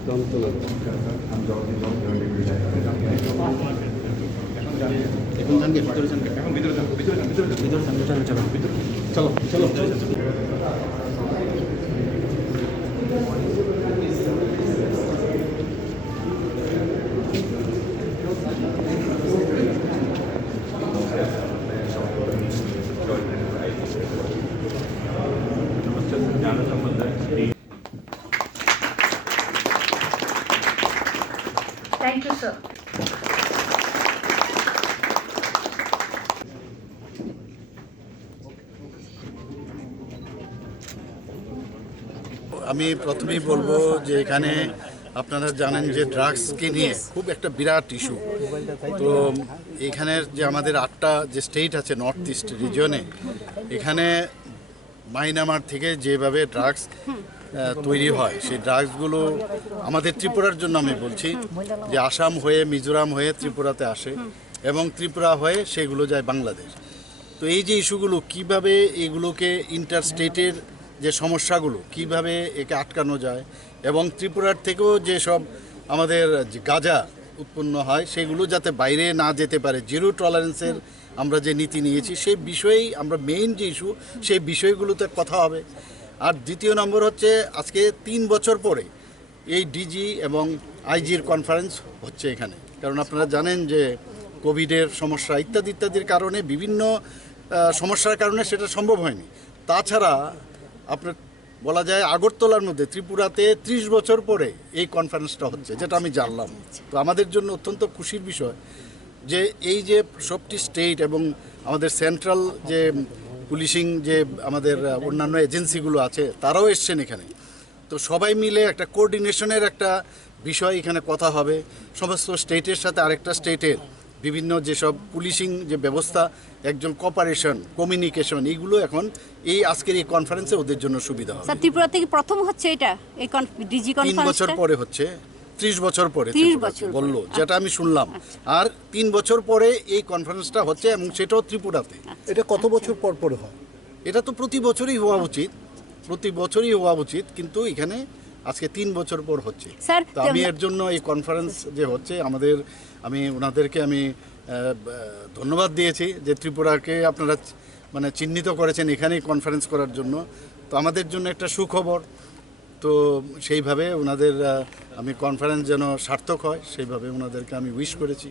এখন যান গে ভিতরে যান, এখন ভিতরে যান, ভিতরে যান, ভিতরে যান, ভিতরে যান, চলো চলো ভিতরে চলো চলো চলো। Thank you, sir. আমি প্রথমেই বলবো যে এখানে আপনারা জানেন যে ড্রাগসকে নিয়ে খুব একটা বিরাট ইস্যু। তো এখানের যে আমাদের 8টা যে স্টেট আছে নর্থ ইস্ট রিজিয়নে, এখানে মায়ানমার থেকে যেভাবে ড্রাগস তৈরি হয়, সেই ড্রাগসগুলো আমাদের ত্রিপুরার জন্য আমি বলছি যে আসাম হয়ে মিজোরাম হয়ে ত্রিপুরাতে আসে এবং ত্রিপুরা হয়ে সেগুলো যায় বাংলাদেশ। তো এই যে ইস্যুগুলো কিভাবে এগুলোকে ইন্টার স্টেটের যে সমস্যাগুলো কিভাবে একে আটকানো যায় এবং ত্রিপুরার থেকেও যে সব আমাদের গাঁজা উৎপন্ন হয় সেগুলো যাতে বাইরে না যেতে পারে, জিরো টলারেন্সের আমরা যে নীতি নিয়েছি সেই বিষয়েই আমরা মেইন যে ইস্যু সেই বিষয়গুলোতে কথা হবে। আর দ্বিতীয় নম্বর হচ্ছে আজকে 3 বছর পরে এই ডিজি এবং আইজির কনফারেন্স হচ্ছে এখানে, কারণ আপনারা জানেন যে কোভিডের সমস্যা ইত্যাদি ইত্যাদির কারণে বিভিন্ন সমস্যার কারণে সেটা সম্ভব হয়নি। তাছাড়া আপনার বলা যায় আগরতলার মধ্যে ত্রিপুরাতে 30 বছর পরে এই কনফারেন্সটা হচ্ছে, যেটা আমি জানলাম। তো আমাদের জন্য অত্যন্ত খুশির বিষয় যে এই যে সবটি স্টেট এবং আমাদের সেন্ট্রাল যে পুলিশিং যে আমাদের অন্যান্য এজেন্সিগুলো আছে তারাও এসছেন এখানে। তো সবাই মিলে একটা কোঅর্ডিনেশনের একটা বিষয় এখানে কথা হবে, সমস্ত স্টেটের সাথে আরেকটা স্টেটের বিভিন্ন যেসব পুলিশিং যে ব্যবস্থা, একজন কোঅপারেশন কমিউনিকেশন, এইগুলো এখন এই আজকের এই কনফারেন্সে ওদের জন্য সুবিধা হবে। স্যার, ত্রিপুরা থেকে প্রথম হচ্ছে এটা এই ডিজি কনফারেন্স 3 বছর পরে হচ্ছে, 30 বছর পরে বললো যেটা আমি শুনলাম। আর 3 বছর পরে এই কনফারেন্সটা হচ্ছে এবং সেটাও ত্রিপুরাতে। এটা কত বছর পর পরে হয়? এটা তো প্রতি বছরই হওয়া উচিত, প্রতি বছরই হওয়া উচিত, কিন্তু এখানে আজকে 3 বছর পর হচ্ছে। স্যার, তো আমি এর জন্য এই কনফারেন্স যে হচ্ছে আমি ওনাদেরকে আমি ধন্যবাদ দিয়েছি যে ত্রিপুরাকে আপনারা মানে চিহ্নিত করেছেন এখানেই কনফারেন্স করার জন্য। তো আমাদের জন্য একটা সুখবর। তো সেইভাবে ওনাদের আমি কনফারেন্স যেন সার্থক হয় সেইভাবে ওনাদেরকে আমি উইশ করেছি।